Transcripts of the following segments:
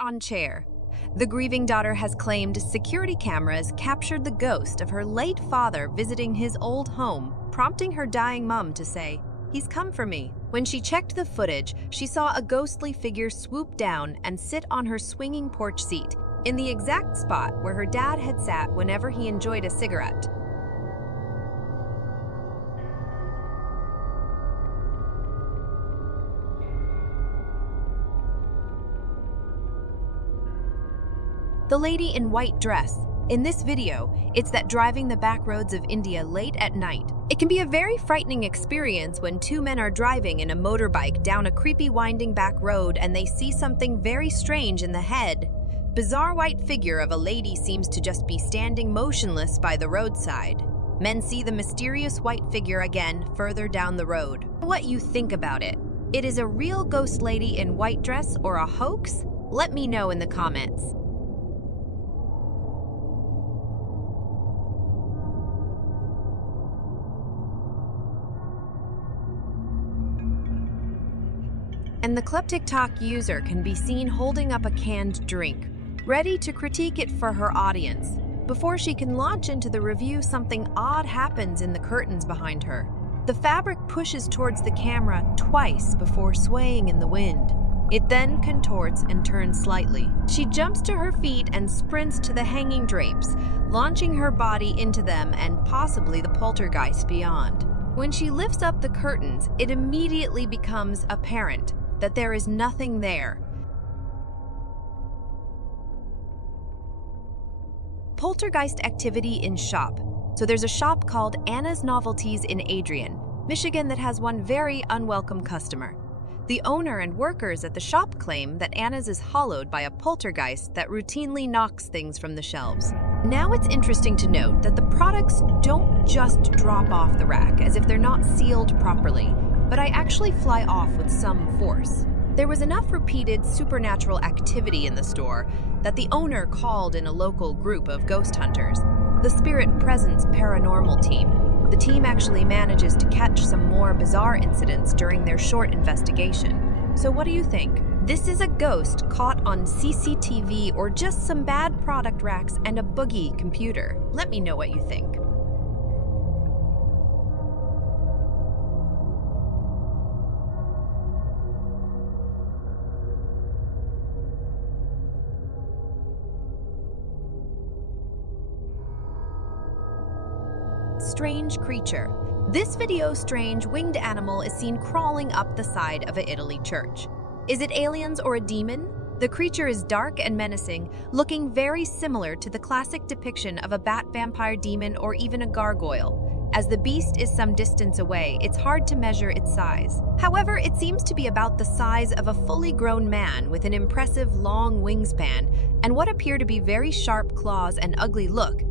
on chair. The grieving daughter has claimed security cameras captured the ghost of her late father visiting his old home, prompting her dying mom to say, "He's come for me." When she checked the footage, she saw a ghostly figure swoop down and sit on her swinging porch seat, in the exact spot where her dad had sat whenever he enjoyed a cigarette. The lady in white dress. In this video, it's that driving the back roads of India late at night. It can be a very frightening experience when two men are driving in a motorbike down a creepy winding back road and they see something very strange in the head. Bizarre white figure of a lady seems to just be standing motionless by the roadside. Men see the mysterious white figure again further down the road. What you think about it? It is a real ghost lady in white dress or a hoax? Let me know in the comments. And the TikTok user can be seen holding up a canned drink, ready to critique it for her audience. Before she can launch into the review, something odd happens in the curtains behind her. The fabric pushes towards the camera twice before swaying in the wind. It then contorts and turns slightly. She jumps to her feet and sprints to the hanging drapes, launching her body into them and possibly the poltergeist beyond. When she lifts up the curtains, it immediately becomes apparent that there is nothing there. Poltergeist activity in shop. So there's a shop called Anna's Novelties in Adrian, Michigan that has one very unwelcome customer. The owner and workers at the shop claim that Anna's is hollowed by a poltergeist that routinely knocks things from the shelves. Now it's interesting to note that the products don't just drop off the rack as if they're not sealed properly, but I actually fly off with some force. There was enough repeated supernatural activity in the store that the owner called in a local group of ghost hunters, the Spirit Presence Paranormal team. The team actually manages to catch some more bizarre incidents during their short investigation. So what do you think? This is a ghost caught on CCTV or just some bad product racks and a boogie computer? Let me know what you think. Strange creature. This video strange winged animal is seen crawling up the side of a Italy church. Is it aliens or a demon? The creature is dark and menacing, looking very similar to the classic depiction of a bat vampire demon or even a gargoyle. As the beast is some distance away, it's hard to measure its size. However, it seems to be about the size of a fully grown man with an impressive long wingspan and what appear to be very sharp claws and ugly look.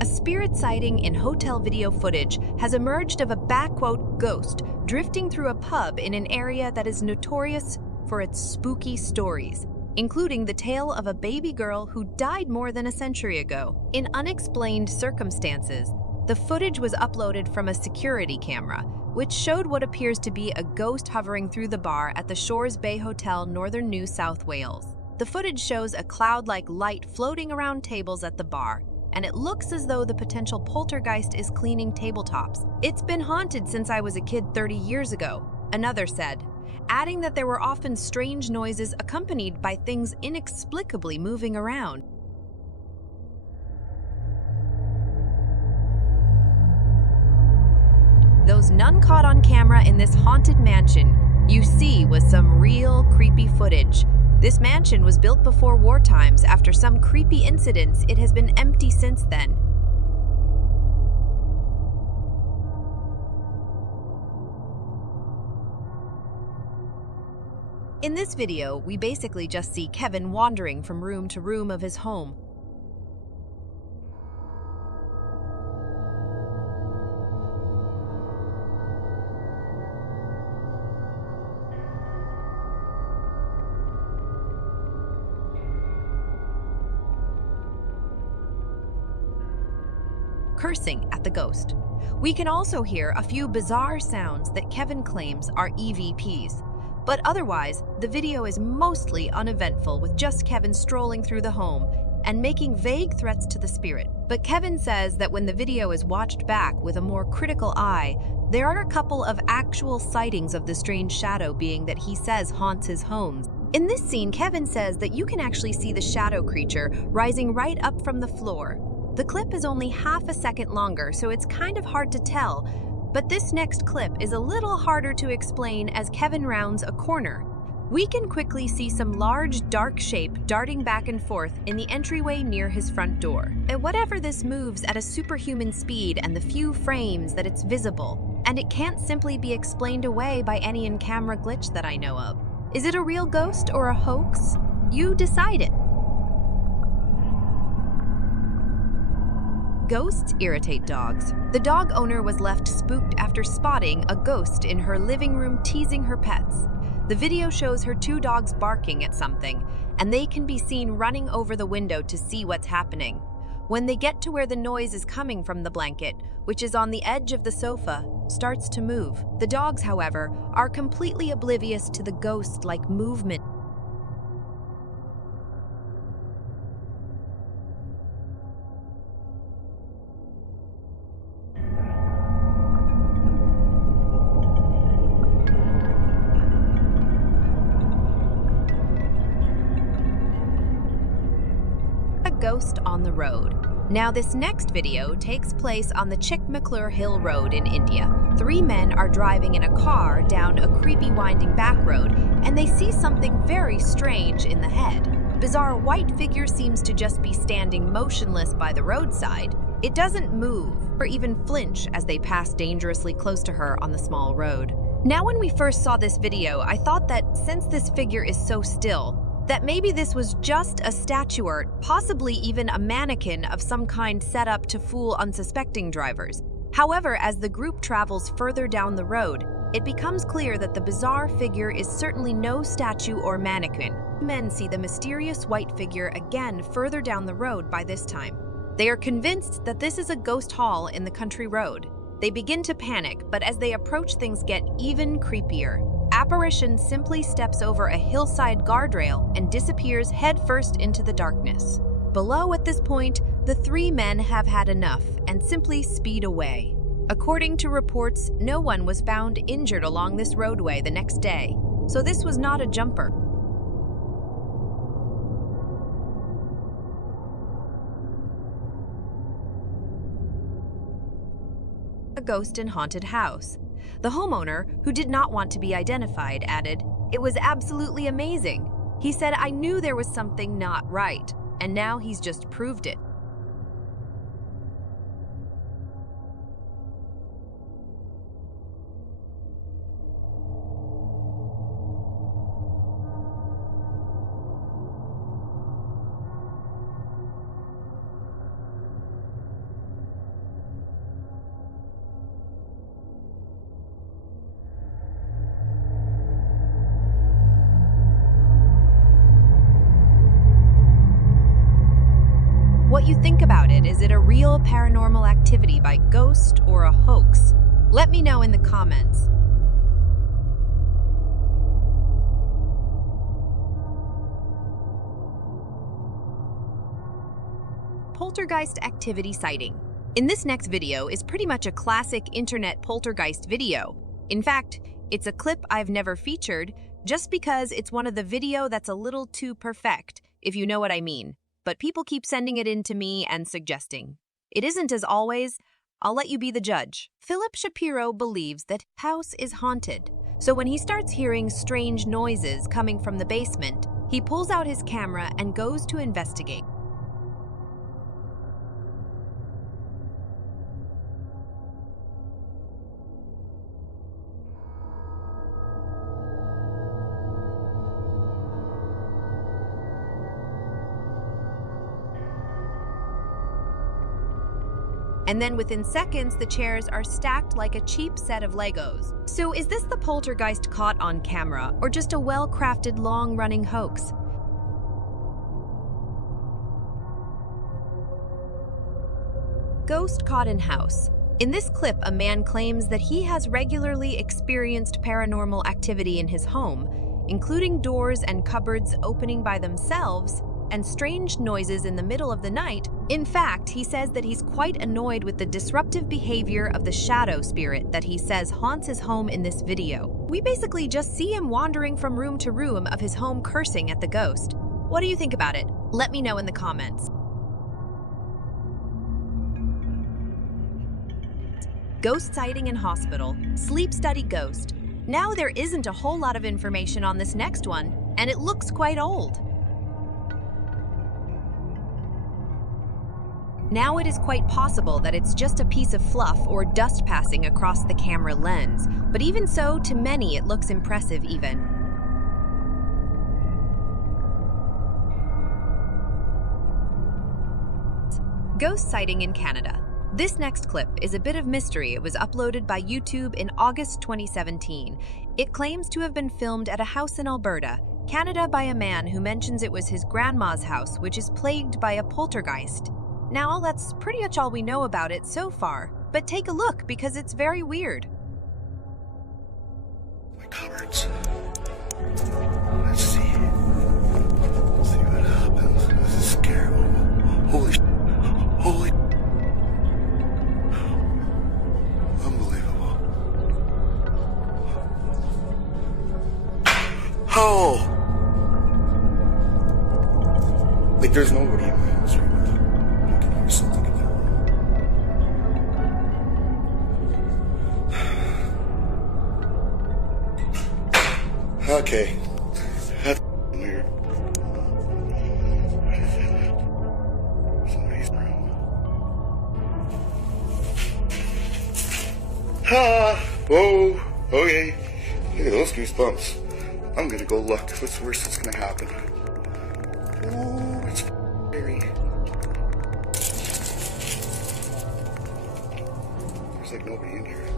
A spirit sighting in hotel video footage has emerged of a backquote ghost drifting through a pub in an area that is notorious for its spooky stories, including the tale of a baby girl who died more than a century ago. In unexplained circumstances, the footage was uploaded from a security camera, which showed what appears to be a ghost hovering through the bar at the Shores Bay Hotel, northern New South Wales. The footage shows a cloud-like light floating around tables at the bar, and it looks as though the potential poltergeist is cleaning tabletops. "It's been haunted since I was a kid 30 years ago," another said, adding that there were often strange noises accompanied by things inexplicably moving around. Those none caught on camera in this haunted mansion you see was some real creepy footage. This mansion was built before war times. After some creepy incidents, it has been empty since then. In this video, we basically just see Kevin wandering from room to room of his home. Cursing at the ghost. We can also hear a few bizarre sounds that Kevin claims are EVPs. But otherwise, the video is mostly uneventful, with just Kevin strolling through the home and making vague threats to the spirit. But Kevin says that when the video is watched back with a more critical eye, there are a couple of actual sightings of the strange shadow being that he says haunts his homes. In this scene, Kevin says that you can actually see the shadow creature rising right up from the floor. The clip is only half a second longer, so it's kind of hard to tell, but this next clip is a little harder to explain as Kevin rounds a corner. We can quickly see some large, dark shape darting back and forth in the entryway near his front door. And whatever this moves at a superhuman speed and the few frames that it's visible, and it can't simply be explained away by any in-camera glitch that I know of. Is it a real ghost or a hoax? You decide it. Ghosts irritate dogs. The dog owner was left spooked after spotting a ghost in her living room teasing her pets. The video shows her two dogs barking at something, and they can be seen running over the window to see what's happening. When they get to where the noise is coming from, the blanket, which is on the edge of the sofa, starts to move. The dogs, however, are completely oblivious to the ghost-like movement. Ghost on the road. Now, this next video takes place on the Chikmagalur Hill Road in India. Three men are driving in a car down a creepy winding back road, and they see something very strange in the head. Bizarre white figure seems to just be standing motionless by the roadside. It doesn't move or even flinch as they pass dangerously close to her on the small road. Now, when we first saw this video, I thought that since this figure is so still, that maybe this was just a statuette, possibly even a mannequin of some kind set up to fool unsuspecting drivers. However, as the group travels further down the road, it becomes clear that the bizarre figure is certainly no statue or mannequin. Men see the mysterious white figure again further down the road by this time. They are convinced that this is a ghost haul in the country road. They begin to panic, but as they approach, things get even creepier. Apparition simply steps over a hillside guardrail and disappears headfirst into the darkness. Below at this point, the three men have had enough and simply speed away. According to reports, no one was found injured along this roadway the next day, so this was not a jumper. A ghost in haunted house. The homeowner, who did not want to be identified, added, "It was absolutely amazing. He said I knew there was something not right, and now he's just proved it." What you think about it? Is it a real paranormal activity by ghost or a hoax? Let me know in the comments. Poltergeist activity sighting. In this next video is pretty much a classic internet poltergeist video. In fact, it's a clip I've never featured just because it's one of the video that's a little too perfect, if you know what I mean. But people keep sending it in to me and suggesting. It isn't as always. I'll let you be the judge. Philip Shapiro believes that house is haunted. So when he starts hearing strange noises coming from the basement, he pulls out his camera and goes to investigate. And then within seconds, the chairs are stacked like a cheap set of Legos. So is this the poltergeist caught on camera, or just a well-crafted, long-running hoax? Ghost caught in house. In this clip, a man claims that he has regularly experienced paranormal activity in his home, including doors and cupboards opening by themselves and strange noises in the middle of the night. In fact, he says that he's quite annoyed with the disruptive behavior of the shadow spirit that he says haunts his home in this video. We basically just see him wandering from room to room of his home cursing at the ghost. What do you think about it? Let me know in the comments. Ghost sighting in hospital, sleep study ghost. Now there isn't a whole lot of information on this next one, and it looks quite old. Now it is quite possible that it's just a piece of fluff or dust passing across the camera lens, but even so, to many it looks impressive even. Ghost sighting in Canada. This next clip is a bit of mystery. It was uploaded by YouTube in August 2017. It claims to have been filmed at a house in Alberta, Canada, by a man who mentions it was his grandma's house, which is plagued by a poltergeist. Now, that's pretty much all we know about it so far, but take a look because it's very weird. My cupboards. Let's see. Let's see what happens. This is scary. Holy holy. Unbelievable. How? Like there's nobody in my house right now. Something in there. Okay. That's weird. What is it? Somebody's room. Whoa. Okay. Look at those goosebumps. I'm gonna go look. What's the worst that's gonna happen? Ooh, it's scary. There's like nobody in here.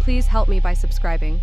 Please help me by subscribing.